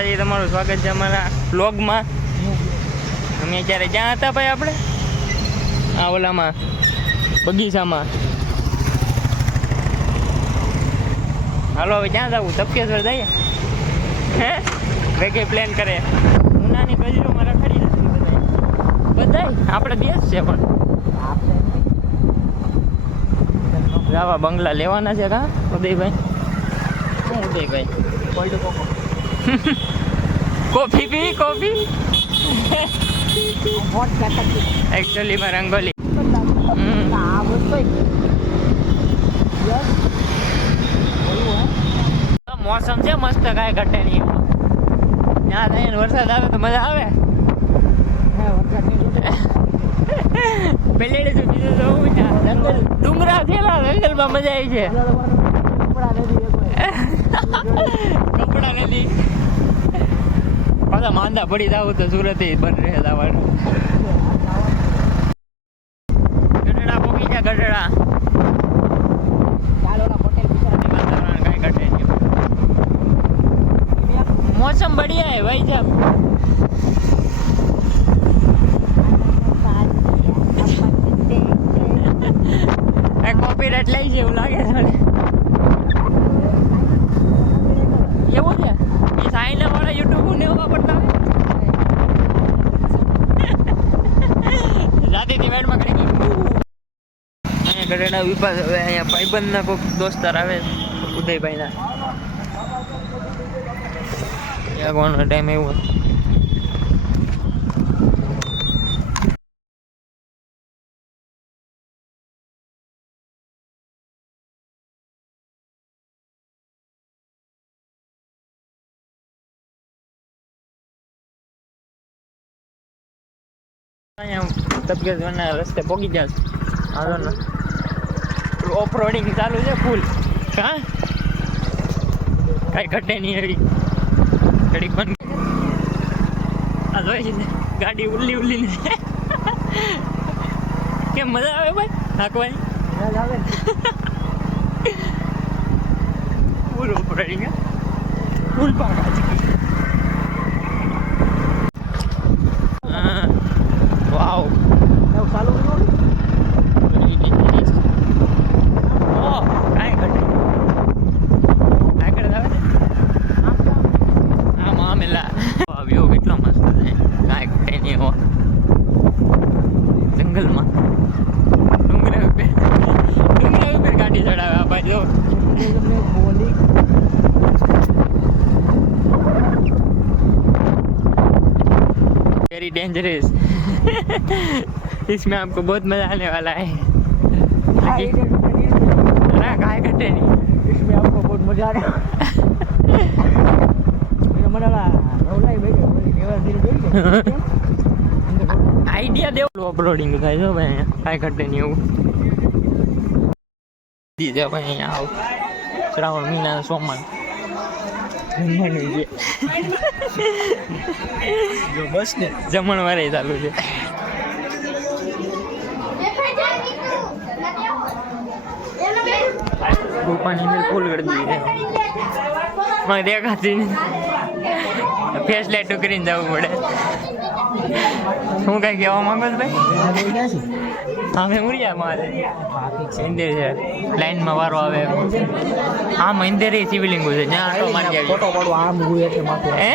માતાજી, તમારું સ્વાગત છે અમારા બ્લોગમાં. અમે અત્યારે ક્યાં હતા ભાઈ? આપણે આ ઓલામાં બગીચામાં. હાલો હવે ક્યાં જવું? તપકેશ્વર જઈએ? હે કઈ પ્લાન કરે? ઉનાની કજરીમાં રખડી નથી બધા આપણે દેશ છે પણ આવા બંગલા લેવાના છે કા ઉદયભાઈ? શું ઉદયભાઈ? કોફી પી કોફી એકચ્યુઅલી માં રંગોલી મોસમ છે મસ્ત, કાંઈ ઘટે નહીં. ત્યાં થઈને વરસાદ આવે તો મજા આવે. પેલેડે તો બીજું જંગલ ડુંગરા થયેલા જંગલમાં મજા આવી છે. કપડા નથી પાછા માંદા પડી જાવ તો સુરત બંધ રહે જવાનું. ગઢડા પોકી ગયા ગઢડા. वातावरण कहीं घटे नहीं. मौसम बढ़िया है भाई साहब. कॉपीराइट लई છે એવું લાગે છે મને. એવું છે એ સાઈના વાળા યુટ્યુબ ને એવા પડતા જાતી દિવાળમાં કરી ગયું. અહીંયા ગઢડા વિપાસ. હવે અહીંયા ભાઈબંધના કોઈક દોસ્તાર આવે ઉદયભાઈના. ત્યાં કોનો ટાઈમ એવો અહીંયા તપકેશ્વરના રસ્તે પહોંચી ગયા. હાલો ને ઓફ રોડિંગ ચાલુ છે ફૂલ. હા કાંઈ ઘટે નહીં એવી ઘડીક બંધ. આ જોઈ છે ગાડી ઉલ્લી ઉલ્લી ને. કેમ મજા આવે ભાઈ હાંકવાની? મજા આવે ફૂલ ઓફ રોડિંગ ફૂલ પાકા છે. વાવ ચાલુ કેટલો મસ્ત છે. કાંઈ ઘટે નહીં એવો જંગલમાં ડુંગરા ઉપર ગાડી ચડાવે આ બાજુ. Very dangerous. इसमें आपको बहुत मजा आने वाला है. काय घटे नहीं इसमें आपको बहुत मजा आने आइडिया दे. अपलोडिंग થાય છે ભાઈ, કાંઈ ઘટે નહીં એવું. દીધે ભાઈ અહીંયા આવ શ્રાવણ મહિના સોમવાર જો બસ ને જમણવારે ચાલુ છે. રૂપાની અંદર ફૂલ કરી દીધી છે. મને દેખાતી ફેસ લાઈટ કરીને જવું પડે. હું કઈ કહેવા માંગો છો ભાઈ? અમે ઉરિયામાં મંદિર છે, લાઈનમાં વારો આવે. આ મંદિર એ શિવલિંગો છે જ્યાં આટો મારી આવી. ફોટો પાડો આમ હું એટલે માથે હે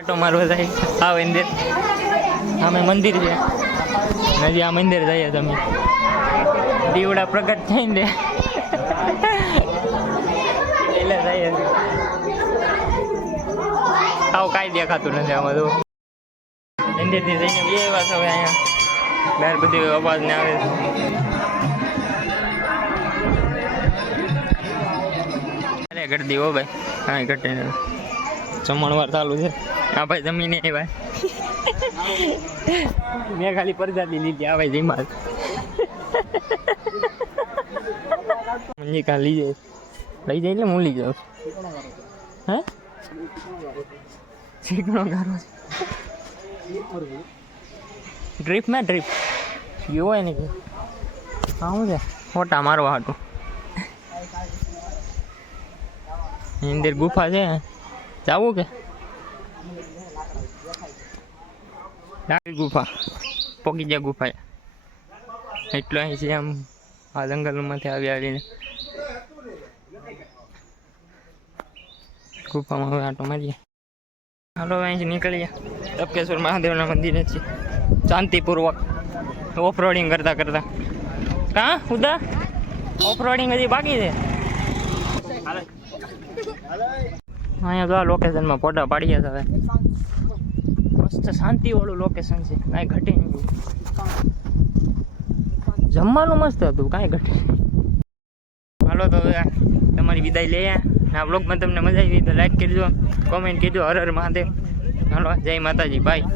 આટો મારવા જાય. આ મંદિર અમે મંદિર છે હજી. આ મંદિર જઈએ તમે દીવડા પ્રગટ થઈને એટલે જઈએ. આવું કાંઈ દેખાતું નથી આમાં તો. મંદિરથી જઈને બે વાત હવે અહીંયા બહાર બધી અવાજ ને આવે. અરે ગરદી હો ભાઈ, કાંઈ ઘટે નહીં. જમણવાર ચાલુ છે. આ ભાઈ જમીને ભાઈ મેં ખાલી પ્રજાતિ લીધી. આ ભાઈ જીમાલ મંજી લઈ જાય એટલે હું લઈ જાઉં. હે ચીકણો ગારો ડ્રીપમાં ડ્રીપ એવું હોય ને કે હા શું છે ફોટા મારવા હતું અંદર ગુફા છે જાવું કે ડાળી ગુફા પોકી જાય ગુફા એટલો અહીં છે આમ આ જંગલમાંથી આવીને ગુફામાં હવે આટો મારીએ હાલો અહીંથી નીકળીએ તપકેશ્વર મહાદેવના મંદિરે છે શાંતિપૂર્વક ઓફ રોડિંગ કરતા કરતા કાં ઉદા ઓફ રોડિંગ હજી બાકી છે અહીંયા તો આ લોકેશનમાં ફોટા પાડીએ છે હવે મસ્ત શાંતિવાળું લોકેશન છે કાંઈ ઘટે નહીં જમવાનું મસ્ત હતું કાંઈ ઘટે હાલો તો હવે તમારી વિદાય લઈએ આ બ્લોગમાં તમને મજા આવી તો લાઈક કરજો કોમેન્ટ કરજો હર હર મહાદેવ હાલો જય માતાજી બાય